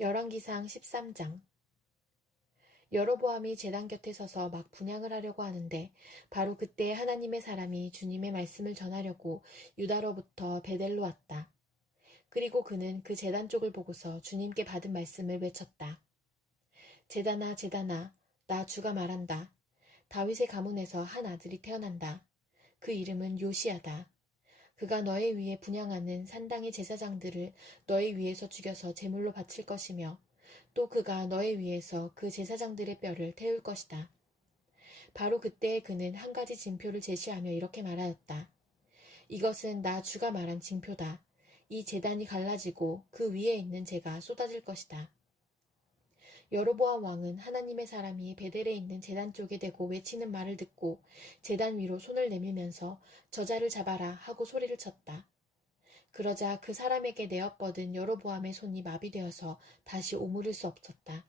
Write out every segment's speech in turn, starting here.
열왕기상 13장. 여로보암이 제단 곁에 서서 막 분향을 하려고 하는데 바로 그때 하나님의 사람이 주님의 말씀을 전하려고 유다로부터 베델로 왔다. 그리고 그는 그 제단 쪽을 보고서 주님께 받은 말씀을 외쳤다. 제단아, 제단아, 나 주가 말한다. 다윗의 가문에서 한 아들이 태어난다. 그 이름은 요시야다. 그가 너의 위에 분향하는 산당의 제사장들을 너의 위에서 죽여서 제물로 바칠 것이며 또 그가 너의 위에서 그 제사장들의 뼈를 태울 것이다. 바로 그때 그는 한 가지 징표를 제시하며 이렇게 말하였다. 이것은 나 주가 말한 징표다. 이 제단이 갈라지고 그 위에 있는 재가 쏟아질 것이다. 여로보암 왕은 하나님의 사람이 베델에 있는 제단 쪽에 대고 외치는 말을 듣고 제단 위로 손을 내밀면서 저자를 잡아라 하고 소리를 쳤다. 그러자 그 사람에게 내어뻗은 여로보암의 손이 마비되어서 다시 오므릴 수 없었다.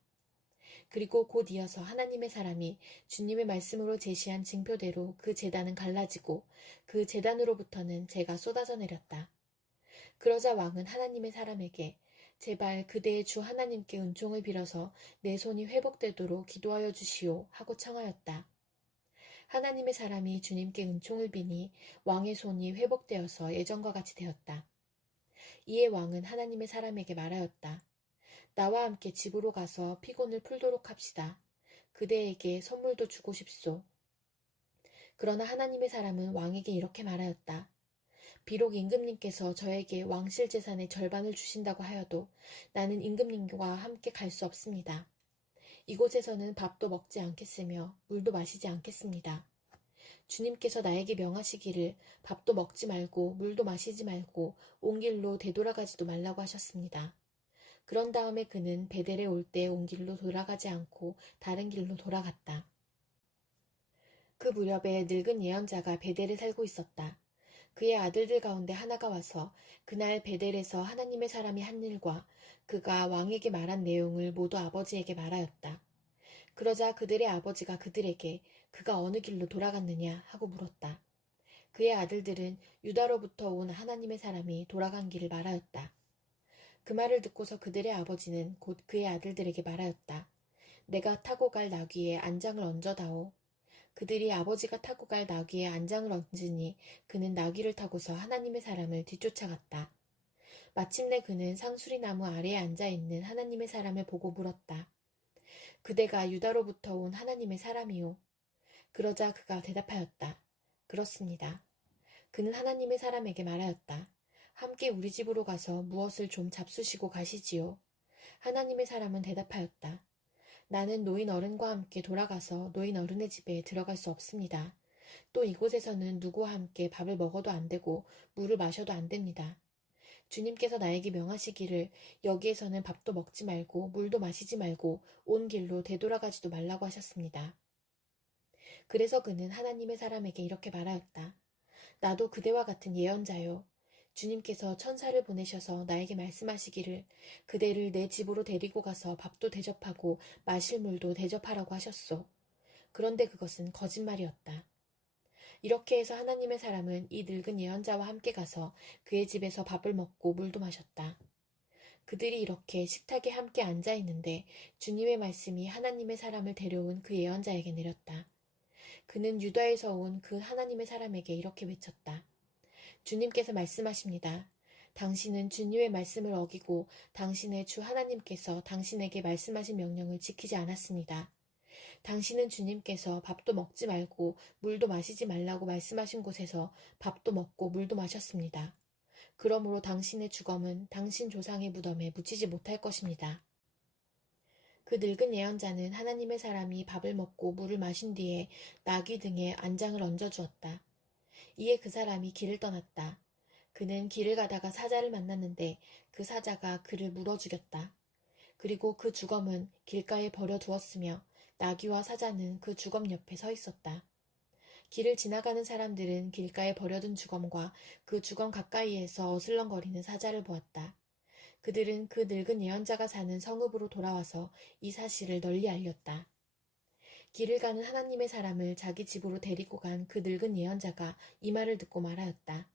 그리고 곧 이어서 하나님의 사람이 주님의 말씀으로 제시한 징표대로 그 제단은 갈라지고 그 제단으로부터는 재가 쏟아져 내렸다. 그러자 왕은 하나님의 사람에게 제발 그대의 주 하나님께 은총을 빌어서 내 손이 회복되도록 기도하여 주시오 하고 청하였다. 하나님의 사람이 주님께 은총을 비니 왕의 손이 회복되어서 예전과 같이 되었다. 이에 왕은 하나님의 사람에게 말하였다. 나와 함께 집으로 가서 피곤을 풀도록 합시다. 그대에게 선물도 주고 싶소. 그러나 하나님의 사람은 왕에게 이렇게 말하였다. 비록 임금님께서 저에게 왕실 재산의 절반을 주신다고 하여도 나는 임금님과 함께 갈 수 없습니다. 이곳에서는 밥도 먹지 않겠으며 물도 마시지 않겠습니다. 주님께서 나에게 명하시기를 밥도 먹지 말고 물도 마시지 말고 온 길로 되돌아가지도 말라고 하셨습니다. 그런 다음에 그는 베델에 올 때 온 길로 돌아가지 않고 다른 길로 돌아갔다. 그 무렵에 늙은 예언자가 베델에 살고 있었다. 그의 아들들 가운데 하나가 와서 그날 베델에서 하나님의 사람이 한 일과 그가 왕에게 말한 내용을 모두 아버지에게 말하였다. 그러자 그들의 아버지가 그들에게 그가 어느 길로 돌아갔느냐 하고 물었다. 그의 아들들은 유다로부터 온 하나님의 사람이 돌아간 길을 말하였다. 그 말을 듣고서 그들의 아버지는 곧 그의 아들들에게 말하였다. 내가 타고 갈 나귀에 안장을 얹어다오. 그들이 아버지가 타고 갈 나귀에 안장을 얹으니 그는 나귀를 타고서 하나님의 사람을 뒤쫓아갔다. 마침내 그는 상수리나무 아래에 앉아있는 하나님의 사람을 보고 물었다. 그대가 유다로부터 온 하나님의 사람이요. 그러자 그가 대답하였다. 그렇습니다. 그는 하나님의 사람에게 말하였다. 함께 우리 집으로 가서 무엇을 좀 잡수시고 가시지요. 하나님의 사람은 대답하였다. 나는 노인 어른과 함께 돌아가서 노인 어른의 집에 들어갈 수 없습니다. 또 이곳에서는 누구와 함께 밥을 먹어도 안 되고 물을 마셔도 안 됩니다. 주님께서 나에게 명하시기를 여기에서는 밥도 먹지 말고 물도 마시지 말고 온 길로 되돌아가지도 말라고 하셨습니다. 그래서 그는 하나님의 사람에게 이렇게 말하였다. 나도 그대와 같은 예언자요. 주님께서 천사를 보내셔서 나에게 말씀하시기를 그대를 내 집으로 데리고 가서 밥도 대접하고 마실 물도 대접하라고 하셨소. 그런데 그것은 거짓말이었다. 이렇게 해서 하나님의 사람은 이 늙은 예언자와 함께 가서 그의 집에서 밥을 먹고 물도 마셨다. 그들이 이렇게 식탁에 함께 앉아 있는데 주님의 말씀이 하나님의 사람을 데려온 그 예언자에게 내렸다. 그는 유다에서 온 그 하나님의 사람에게 이렇게 외쳤다. 주님께서 말씀하십니다. 당신은 주님의 말씀을 어기고 당신의 주 하나님께서 당신에게 말씀하신 명령을 지키지 않았습니다. 당신은 주님께서 밥도 먹지 말고 물도 마시지 말라고 말씀하신 곳에서 밥도 먹고 물도 마셨습니다. 그러므로 당신의 주검은 당신 조상의 무덤에 묻히지 못할 것입니다. 그 늙은 예언자는 하나님의 사람이 밥을 먹고 물을 마신 뒤에 나귀 등에 안장을 얹어주었다. 이에 그 사람이 길을 떠났다. 그는 길을 가다가 사자를 만났는데 그 사자가 그를 물어 죽였다. 그리고 그 주검은 길가에 버려두었으며 나귀와 사자는 그 주검 옆에 서 있었다. 길을 지나가는 사람들은 길가에 버려둔 주검과 그 주검 가까이에서 어슬렁거리는 사자를 보았다. 그들은 그 늙은 예언자가 사는 성읍으로 돌아와서 이 사실을 널리 알렸다. 길을 가는 하나님의 사람을 자기 집으로 데리고 간 그 늙은 예언자가 이 말을 듣고 말하였다.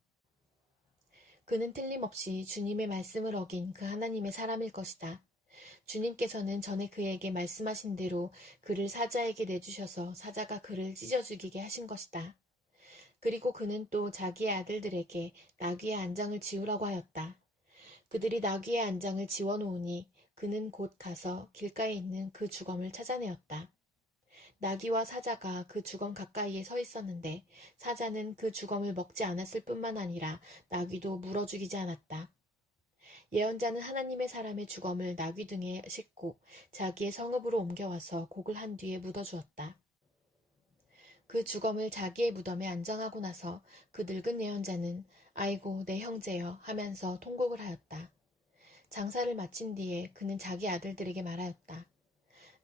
그는 틀림없이 주님의 말씀을 어긴 그 하나님의 사람일 것이다. 주님께서는 전에 그에게 말씀하신 대로 그를 사자에게 내주셔서 사자가 그를 찢어 죽이게 하신 것이다. 그리고 그는 또 자기의 아들들에게 나귀의 안장을 지우라고 하였다. 그들이 나귀의 안장을 지워놓으니 그는 곧 가서 길가에 있는 그 주검을 찾아내었다. 나귀와 사자가 그 주검 가까이에 서 있었는데 사자는 그 주검을 먹지 않았을 뿐만 아니라 나귀도 물어 죽이지 않았다. 예언자는 하나님의 사람의 주검을 나귀 등에 싣고 자기의 성읍으로 옮겨와서 곡을 한 뒤에 묻어주었다. 그 주검을 자기의 무덤에 안장하고 나서 그 늙은 예언자는 아이고 내 형제여 하면서 통곡을 하였다. 장사를 마친 뒤에 그는 자기 아들들에게 말하였다.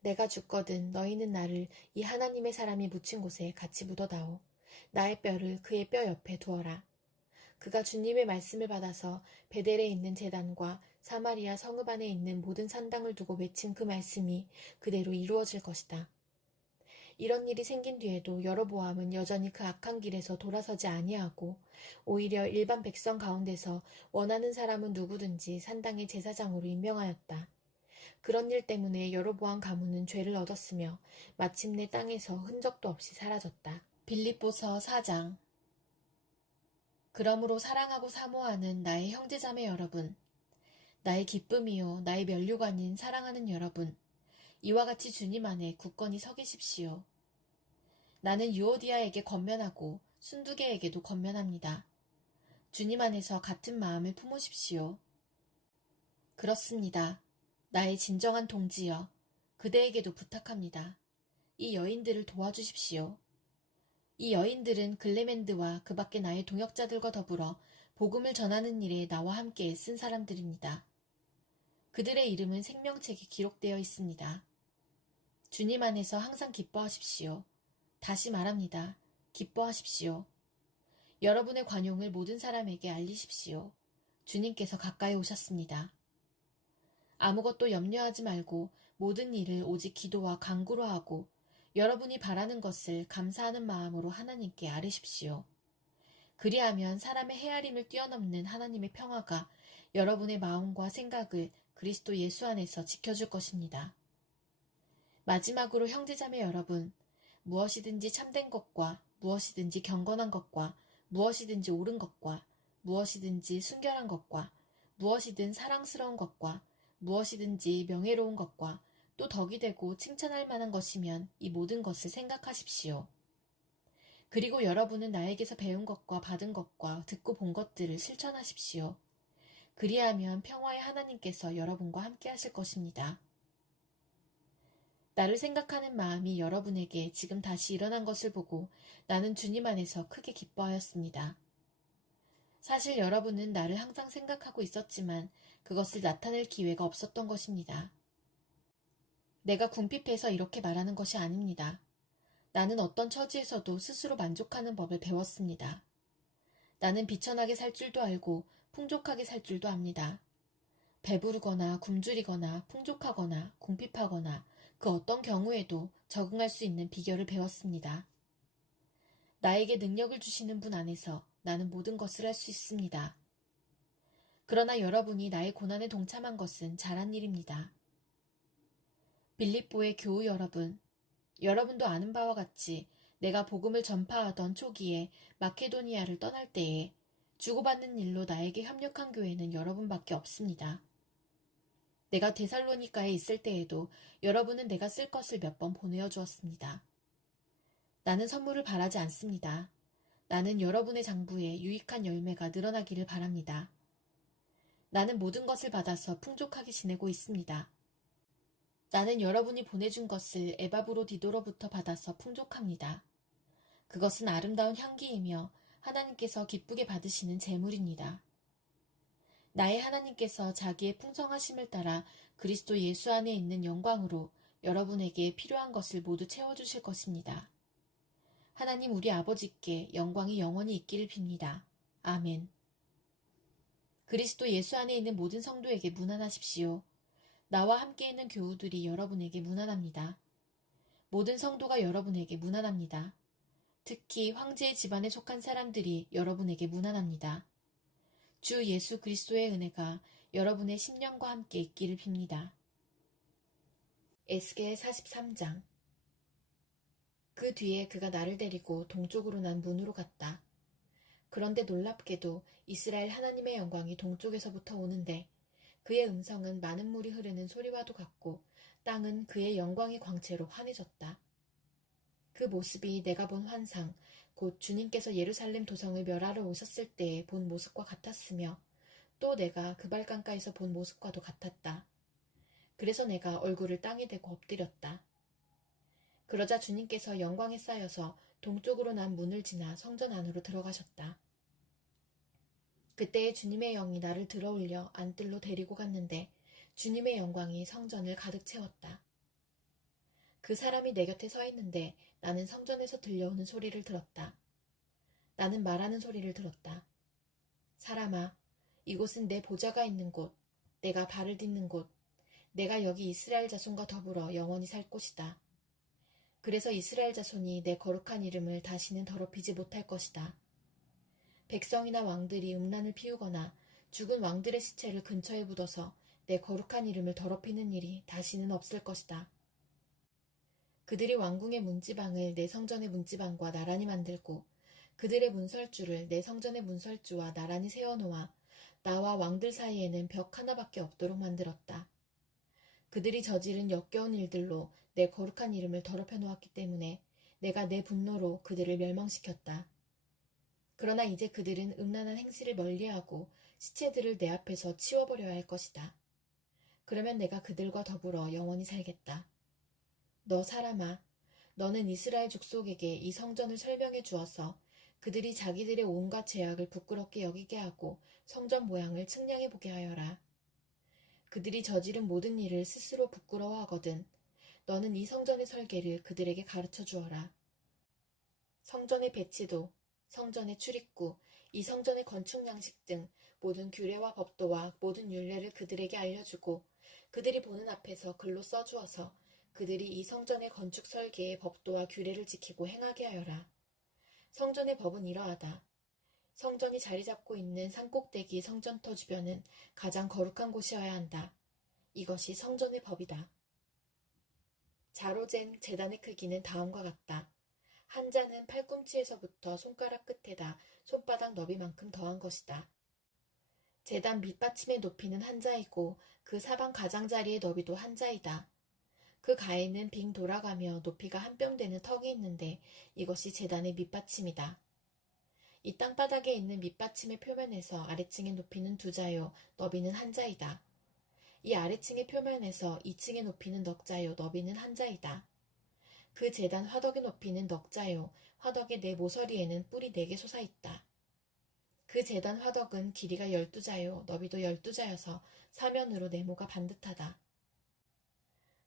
내가 죽거든 너희는 나를 이 하나님의 사람이 묻힌 곳에 같이 묻어다오. 나의 뼈를 그의 뼈 옆에 두어라. 그가 주님의 말씀을 받아서 베델에 있는 제단과 사마리아 성읍 안에 있는 모든 산당을 두고 외친 그 말씀이 그대로 이루어질 것이다. 이런 일이 생긴 뒤에도 여로보암은 여전히 그 악한 길에서 돌아서지 아니하고 오히려 일반 백성 가운데서 원하는 사람은 누구든지 산당의 제사장으로 임명하였다. 그런 일 때문에 여로보암 가문은 죄를 얻었으며 마침내 땅에서 흔적도 없이 사라졌다. 빌립보서 4장. 그러므로 사랑하고 사모하는 나의 형제자매 여러분, 나의 기쁨이요 나의 면류관인 사랑하는 여러분, 이와 같이 주님 안에 굳건히 서 계십시오. 나는 유오디아에게 권면하고 순두개에게도 권면합니다. 주님 안에서 같은 마음을 품으십시오. 그렇습니다. 나의 진정한 동지여, 그대에게도 부탁합니다. 이 여인들을 도와주십시오. 이 여인들은 글레멘드와 그 밖에 나의 동역자들과 더불어 복음을 전하는 일에 나와 함께 애쓴 사람들입니다. 그들의 이름은 생명책에 기록되어 있습니다. 주님 안에서 항상 기뻐하십시오. 다시 말합니다. 기뻐하십시오. 여러분의 관용을 모든 사람에게 알리십시오. 주님께서 가까이 오셨습니다. 아무것도 염려하지 말고 모든 일을 오직 기도와 간구로 하고 여러분이 바라는 것을 감사하는 마음으로 하나님께 아뢰십시오. 그리하면 사람의 헤아림을 뛰어넘는 하나님의 평화가 여러분의 마음과 생각을 그리스도 예수 안에서 지켜줄 것입니다. 마지막으로 형제자매 여러분, 무엇이든지 참된 것과 무엇이든지 경건한 것과 무엇이든지 옳은 것과 무엇이든지 순결한 것과 무엇이든 사랑스러운 것과 무엇이든지 명예로운 것과 또 덕이 되고 칭찬할 만한 것이면 이 모든 것을 생각하십시오. 그리고 여러분은 나에게서 배운 것과 받은 것과 듣고 본 것들을 실천하십시오. 그리하면 평화의 하나님께서 여러분과 함께 하실 것입니다. 나를 생각하는 마음이 여러분에게 지금 다시 일어난 것을 보고 나는 주님 안에서 크게 기뻐하였습니다. 사실 여러분은 나를 항상 생각하고 있었지만 그것을 나타낼 기회가 없었던 것입니다. 내가 궁핍해서 이렇게 말하는 것이 아닙니다. 나는 어떤 처지에서도 스스로 만족하는 법을 배웠습니다. 나는 비천하게 살 줄도 알고 풍족하게 살 줄도 압니다. 배부르거나 굶주리거나 풍족하거나 궁핍하거나 그 어떤 경우에도 적응할 수 있는 비결을 배웠습니다. 나에게 능력을 주시는 분 안에서 나는 모든 것을 할 수 있습니다. 그러나 여러분이 나의 고난에 동참한 것은 잘한 일입니다. 빌립보의 교우 여러분, 여러분도 아는 바와 같이 내가 복음을 전파하던 초기에 마케도니아를 떠날 때에 주고받는 일로 나에게 협력한 교회는 여러분밖에 없습니다. 내가 데살로니가에 있을 때에도 여러분은 내가 쓸 것을 몇 번 보내어 주었습니다. 나는 선물을 바라지 않습니다. 나는 여러분의 장부에 유익한 열매가 늘어나기를 바랍니다. 나는 모든 것을 받아서 풍족하게 지내고 있습니다. 나는 여러분이 보내준 것을 에바브로디도로부터 받아서 풍족합니다. 그것은 아름다운 향기이며 하나님께서 기쁘게 받으시는 제물입니다. 나의 하나님께서 자기의 풍성하심을 따라 그리스도 예수 안에 있는 영광으로 여러분에게 필요한 것을 모두 채워주실 것입니다. 하나님 우리 아버지께 영광이 영원히 있기를 빕니다. 아멘. 그리스도 예수 안에 있는 모든 성도에게 문안하십시오. 나와 함께 있는 교우들이 여러분에게 문안합니다. 모든 성도가 여러분에게 문안합니다. 특히 황제의 집안에 속한 사람들이 여러분에게 문안합니다. 주 예수 그리스도의 은혜가 여러분의 심령과 함께 있기를 빕니다. 에스겔 43장. 그 뒤에 그가 나를 데리고 동쪽으로 난 문으로 갔다. 그런데 놀랍게도 이스라엘 하나님의 영광이 동쪽에서부터 오는데 그의 음성은 많은 물이 흐르는 소리와도 같고 땅은 그의 영광의 광채로 환해졌다. 그 모습이 내가 본 환상, 곧 주님께서 예루살렘 도성을 멸하러 오셨을 때에 본 모습과 같았으며 또 내가 그발강가에서 본 모습과도 같았다. 그래서 내가 얼굴을 땅에 대고 엎드렸다. 그러자 주님께서 영광에 쌓여서 동쪽으로 난 문을 지나 성전 안으로 들어가셨다. 그때에 주님의 영이 나를 들어올려 안뜰로 데리고 갔는데 주님의 영광이 성전을 가득 채웠다. 그 사람이 내 곁에 서 있는데 나는 성전에서 들려오는 소리를 들었다. 나는 말하는 소리를 들었다. 사람아, 이곳은 내 보좌가 있는 곳, 내가 발을 딛는 곳, 내가 여기 이스라엘 자손과 더불어 영원히 살 곳이다. 그래서 이스라엘 자손이 내 거룩한 이름을 다시는 더럽히지 못할 것이다. 백성이나 왕들이 음란을 피우거나 죽은 왕들의 시체를 근처에 묻어서 내 거룩한 이름을 더럽히는 일이 다시는 없을 것이다. 그들이 왕궁의 문지방을 내 성전의 문지방과 나란히 만들고 그들의 문설주를 내 성전의 문설주와 나란히 세워놓아 나와 왕들 사이에는 벽 하나밖에 없도록 만들었다. 그들이 저지른 역겨운 일들로 내 거룩한 이름을 더럽혀 놓았기 때문에 내가 내 분노로 그들을 멸망시켰다. 그러나 이제 그들은 음란한 행실을 멀리하고 시체들을 내 앞에서 치워버려야 할 것이다. 그러면 내가 그들과 더불어 영원히 살겠다. 너 사람아, 너는 이스라엘 족속에게 이 성전을 설명해 주어서 그들이 자기들의 온갖 죄악을 부끄럽게 여기게 하고 성전 모양을 측량해 보게 하여라. 그들이 저지른 모든 일을 스스로 부끄러워하거든 너는 이 성전의 설계를 그들에게 가르쳐 주어라. 성전의 배치도, 성전의 출입구, 이 성전의 건축 양식 등 모든 규례와 법도와 모든 율례를 그들에게 알려주고 그들이 보는 앞에서 글로 써주어서 그들이 이 성전의 건축 설계의 법도와 규례를 지키고 행하게 하여라. 성전의 법은 이러하다. 성전이 자리 잡고 있는 산꼭대기 성전터 주변은 가장 거룩한 곳이어야 한다. 이것이 성전의 법이다. 자로 잰 제단의 크기는 다음과 같다. 한 자는 팔꿈치에서부터 손가락 끝에다 손바닥 너비만큼 더한 것이다. 제단 밑받침의 높이는 한 자이고 그 사방 가장자리의 너비도 한 자이다. 그 가에는 빙 돌아가며 높이가 한 뼘 되는 턱이 있는데 이것이 제단의 밑받침이다. 이 땅바닥에 있는 밑받침의 표면에서 아래층의 높이는 두 자요, 너비는 한 자이다. 이 아래층의 표면에서 2층의 높이는 넉 자요, 너비는 한 자이다. 그 제단 화덕의 높이는 넉 자요, 화덕의 네 모서리에는 뿔이 4개 솟아있다. 그 제단 화덕은 길이가 12자요, 너비도 12자여서 사면으로 네모가 반듯하다.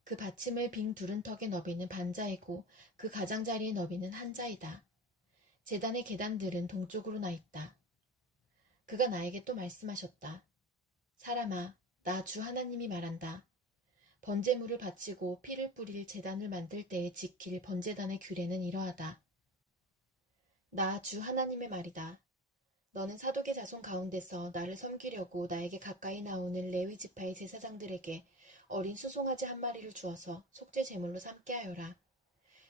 그 받침을 빙 두른 턱의 너비는 반자이고 그 가장자리의 너비는 한 자이다. 제단의 계단들은 동쪽으로 나 있다. 그가 나에게 또 말씀하셨다. 사람아, 나 주 하나님이 말한다. 번제물을 바치고 피를 뿌릴 제단을 만들 때에 지킬 번제단의 규례는 이러하다. 나 주 하나님의 말이다. 너는 사독의 자손 가운데서 나를 섬기려고 나에게 가까이 나오는 레위 지파의 제사장들에게 어린 수송아지 한 마리를 주어서 속죄 제물로 삼게 하여라.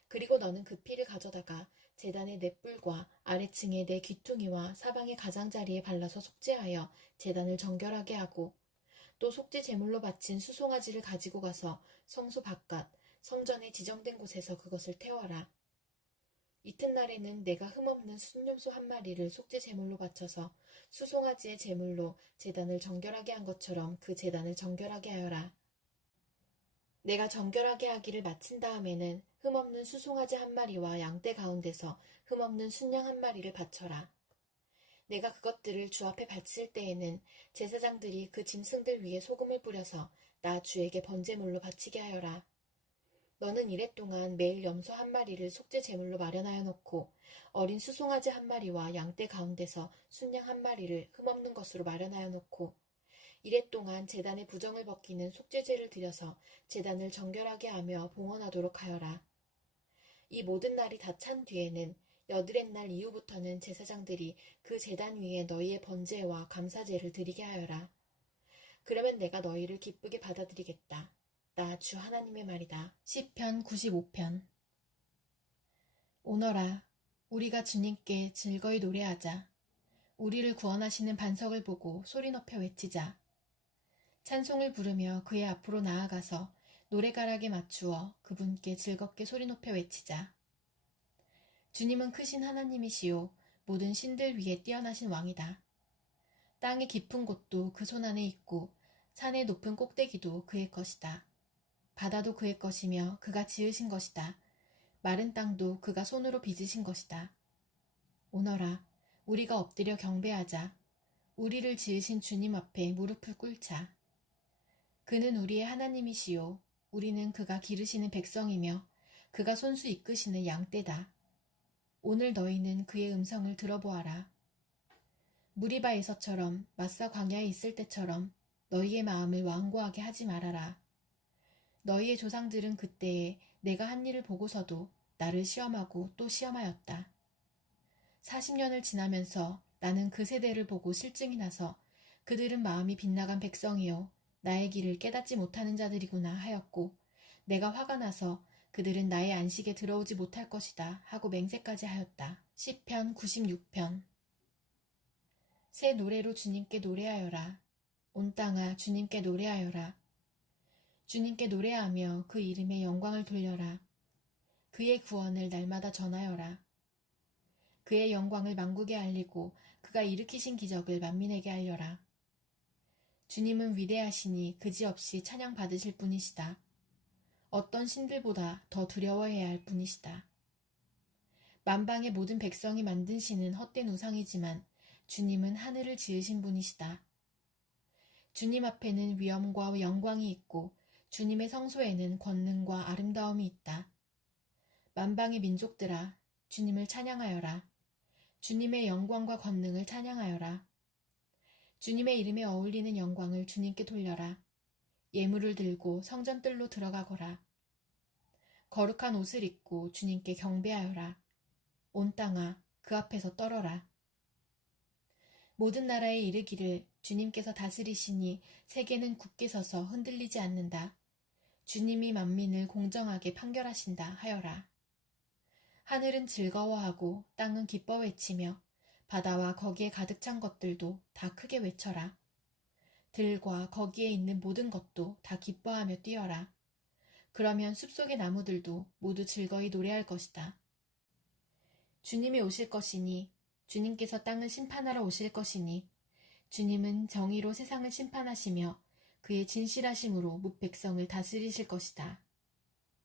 그리고 너는 그 피를 가져다가 제단의 네 뿔과 아래층의 네 귀퉁이와 사방의 가장자리에 발라서 속죄하여 제단을 정결하게 하고 또 속죄 제물로 바친 수송아지를 가지고 가서 성소 바깥 성전에 지정된 곳에서 그것을 태워라. 이튿날에는 내가 흠없는 순념소 한 마리를 속죄 제물로 바쳐서 수송아지의 제물로 제단을 정결하게 한 것처럼 그 제단을 정결하게 하여라. 내가 정결하게 하기를 마친 다음에는 흠없는 수송아지 한 마리와 양떼 가운데서 흠없는 순양 한 마리를 바쳐라. 내가 그것들을 주 앞에 바칠 때에는 제사장들이 그 짐승들 위에 소금을 뿌려서 나 주에게 번제물로 바치게 하여라. 너는 이랫동안 매일 염소 한 마리를 속죄 제물로 마련하여 놓고 어린 수송아지 한 마리와 양떼 가운데서 순양 한 마리를 흠없는 것으로 마련하여 놓고 이랫동안 제단의 부정을 벗기는 속죄제를 드려서 제단을 정결하게 하며 봉헌하도록 하여라. 이 모든 날이 다 찬 뒤에는 여드렛 날 이후부터는 제사장들이 그 제단 위에 너희의 번제와 감사제를 드리게 하여라. 그러면 내가 너희를 기쁘게 받아들이겠다. 나 주 하나님의 말이다. 시편 95편. 오너라, 우리가 주님께 즐거이 노래하자. 우리를 구원하시는 반석을 보고 소리 높여 외치자. 찬송을 부르며 그의 앞으로 나아가서 노래가락에 맞추어 그분께 즐겁게 소리 높여 외치자. 주님은 크신 하나님이시요 모든 신들 위에 뛰어나신 왕이다. 땅의 깊은 곳도 그 손 안에 있고 산의 높은 꼭대기도 그의 것이다. 바다도 그의 것이며 그가 지으신 것이다. 마른 땅도 그가 손으로 빚으신 것이다. 오너라, 우리가 엎드려 경배하자. 우리를 지으신 주님 앞에 무릎을 꿇자. 그는 우리의 하나님이시요 우리는 그가 기르시는 백성이며 그가 손수 이끄시는 양떼다. 오늘 너희는 그의 음성을 들어보아라. 무리바에서처럼 마사 광야에 있을 때처럼 너희의 마음을 완고하게 하지 말아라. 너희의 조상들은 그때에 내가 한 일을 보고서도 나를 시험하고 또 시험하였다. 40년을 지나면서 나는 그 세대를 보고 실증이 나서 그들은 마음이 빗나간 백성이요 나의 길을 깨닫지 못하는 자들이구나 하였고 내가 화가 나서 그들은 나의 안식에 들어오지 못할 것이다 하고 맹세까지 하였다. 시편 96편. 새 노래로 주님께 노래하여라. 온 땅아 주님께 노래하여라. 주님께 노래하며 그 이름의 영광을 돌려라. 그의 구원을 날마다 전하여라. 그의 영광을 만국에 알리고 그가 일으키신 기적을 만민에게 알려라. 주님은 위대하시니 그지없이 찬양받으실 분이시다. 어떤 신들보다 더 두려워해야 할 분이시다. 만방의 모든 백성이 만든 신은 헛된 우상이지만 주님은 하늘을 지으신 분이시다. 주님 앞에는 위엄과 영광이 있고 주님의 성소에는 권능과 아름다움이 있다. 만방의 민족들아, 주님을 찬양하여라. 주님의 영광과 권능을 찬양하여라. 주님의 이름에 어울리는 영광을 주님께 돌려라. 예물을 들고 성전뜰로 들어가거라. 거룩한 옷을 입고 주님께 경배하여라. 온 땅아, 그 앞에서 떨어라. 모든 나라에 이르기를 주님께서 다스리시니 세계는 굳게 서서 흔들리지 않는다. 주님이 만민을 공정하게 판결하신다 하여라. 하늘은 즐거워하고 땅은 기뻐 외치며 바다와 거기에 가득 찬 것들도 다 크게 외쳐라. 들과 거기에 있는 모든 것도 다 기뻐하며 뛰어라. 그러면 숲속의 나무들도 모두 즐거이 노래할 것이다. 주님이 오실 것이니 주님께서 땅을 심판하러 오실 것이니 주님은 정의로 세상을 심판하시며 그의 진실하심으로 뭇 백성을 다스리실 것이다.